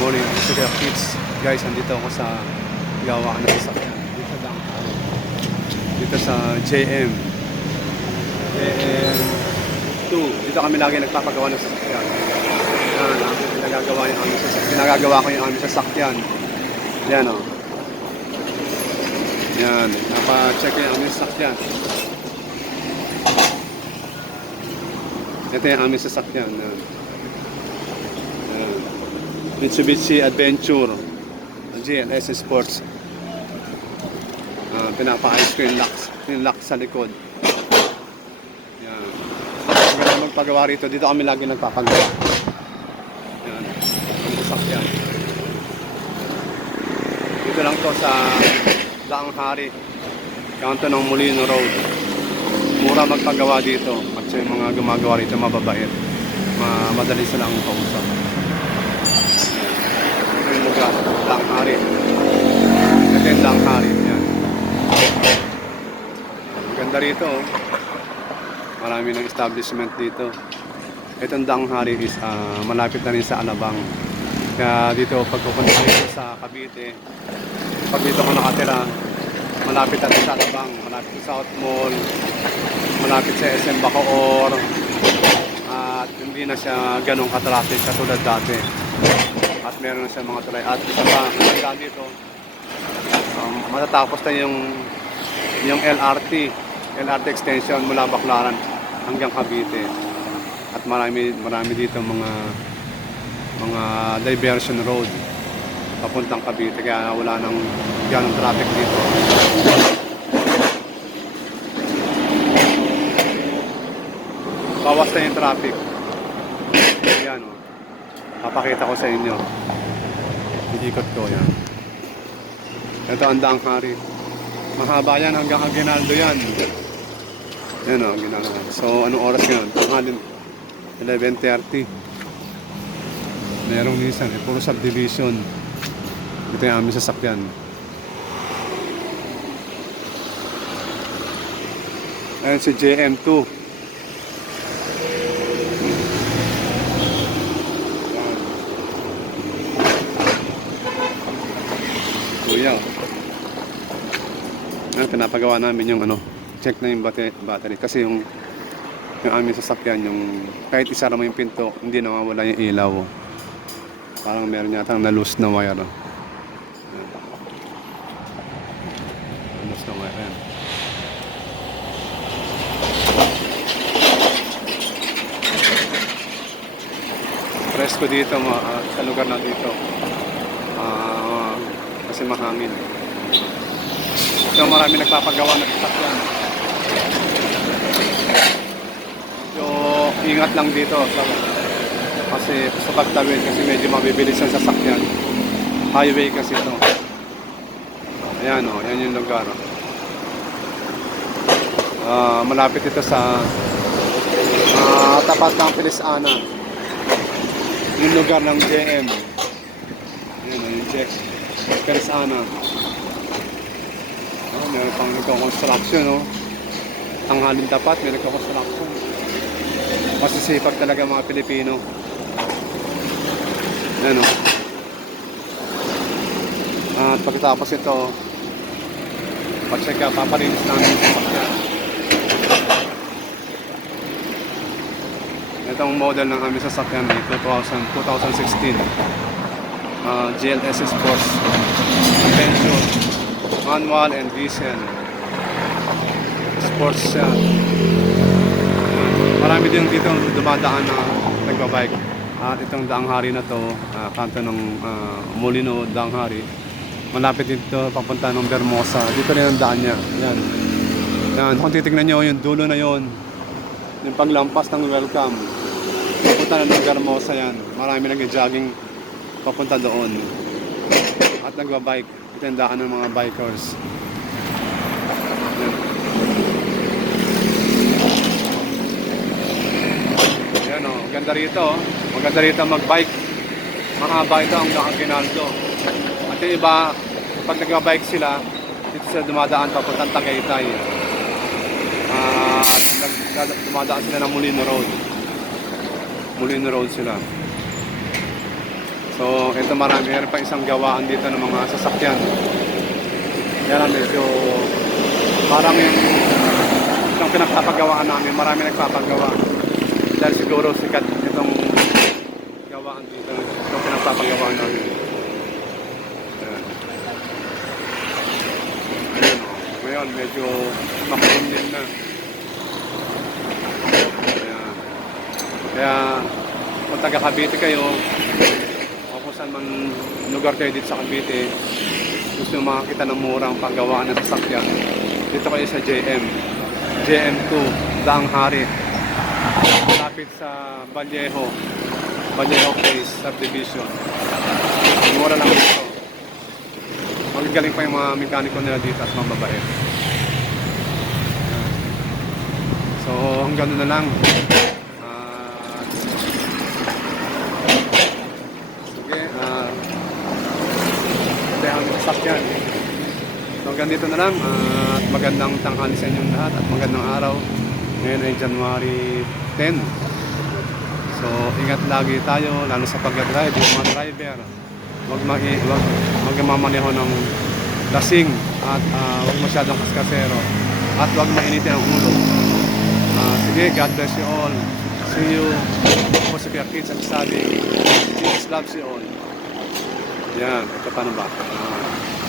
morning, Mr. Kuya Kids. Guys, andito ako sa gawa ng sasakyan. Dito lang. Dito sa JM. JM 2. Dito kami lagi nagpapagawa ng sasakyan. Yan, ang pinagagawa yung aming sasakyan. Pinagagawa ko yung aming sasakyan. Yan o. Yan, napa-check yung aming sasakyan. Ito yung aming sasakyan. Yan. Yan. Mitsubishi Adventure GLS Sports. Pinapaayos ko yung lock, yung lock sa likod. Yan. Maganda magpagawa rito. Dito kami lagi nagpapagawa. Yan. Ang sasakyan. Dito lang to sa Daang Hari. Kanto ng Molino Road. Mura magpagawa dito. Kasi yung mga gumagawa rito mababait. Ma madali silang kausap. Hari. Ito yung Daang Hari. Yan. Ang Ganda rito. oh. Marami ng establishment dito. Itong Daang Hari is ah, malapit na rin sa Alabang. Kaya dito, pag pupunta sa Cavite, pag dito ko nakatira, malapit na rin sa Alabang, malapit sa South Mall, malapit sa SM Bacoor, at hindi na siya ganong katraffic katulad dati. At meron na siya mga tulay. At isa pa, maganda dito, um, matatapos na yung yung LRT, LRT extension mula Baclaran hanggang Cavite. At marami marami dito mga mga diversion road papuntang Cavite kaya wala nang ganong traffic dito. Bawas na yung traffic. Yan o. Papakita ko sa inyo. Ikot ko yan. Ito ang daang hari. Mahaba yan hanggang Aguinaldo yan. Yan o, Aguinaldo. So, anong oras ngayon? Tangalin. 11.30. Merong nisan. Eh, puro subdivision. Ito yung aming sasakyan. Ayan si JM2. Kuya. Ah, pinapagawa namin yung ano, check na yung battery kasi yung yung aming sasakyan, yung kahit isara mo yung pinto, hindi nawawala yung ilaw. Parang meron yata na loose na wire. Loose na. Presko dito ma, ah, sa lugar na dito. Ah, kasi mahangin. So marami nagpapagawa ng sasakyan. So ingat lang dito sa kasi sa pagtawid kasi medyo mabibilis ang sasakyan. Highway kasi ito. Ayan o, yan yung lugar. oh. Ah, malapit ito sa ah, tapat ng Pilisana. Yung lugar ng JM. Ayan o, yung check. Pilisana. Oh, meron pang nagko-construction, no? Tanghalin tapat, may nagko-construction. Masisipag talaga mga Pilipino. Yan, no? At pagkatapos ito, pag-check up, papalinis namin yung sasakyan. Itong model ng aming sasakyan ay 2000, 2016. Ah, GLS Sports Adventure manual and diesel sports siya marami din dito dumadaan na nagbabike. At itong daang hari na to ah, kanto ng ah, Molino daang hari malapit dito papunta ng Bermosa. Dito rin ang daan niya. Yan. Yan. Kung titignan nyo yung dulo na yon yung paglampas ng welcome papunta na ng Bermosa yan. Marami nag-jogging papunta doon. At nagbabike daan ng mga bikers. Yan o ganda rito oh. maganda rito magbike. Mahaba ito ang Daang Ginaldo at yung iba pag nagbabike sila dito sila dumadaan papuntang Tagaytay. At nag, dumadaan sila ng Molino Road. Molino Road sila So, ito marami. Meron pa isang gawaan dito ng mga sasakyan. Yan ang medyo parang yung itong pinagpapagawaan namin, marami nagpapagawa. Dahil siguro sikat itong gawaan dito, itong pinagpapagawaan namin. Ayan. Ayun, oh. Ngayon, medyo makulong din na. Kaya, kaya kung taga Cavite kayo, man lugar kayo dito sa Cavite, gusto nyo makakita ng murang paggawa ng sasakyan, dito kayo sa JM. JM2, Daang Hari. Malapit sa Vallejo. Vallejo Place Subdivision. Mura lang dito. Magagaling pa yung mga mekaniko nila dito at mga babae. So hanggang na lang. Ah, sige, ah, kaya ang sasakyan. So hanggang dito na lang. ah, at magandang tanghali sa inyong lahat at magandang araw. Ngayon ay January 10. So ingat lagi tayo, lalo sa pag-drive, yung mga driver. Huwag mag wag, wag mamaneho ng lasing at ah, huwag masyadong kaskasero at huwag mainitin ang ulo. Ah, sige, God bless you all. See you. Ako si Kuya Kids ang sabi, Jesus loves you all. Yan, ito pa na ba? Ah,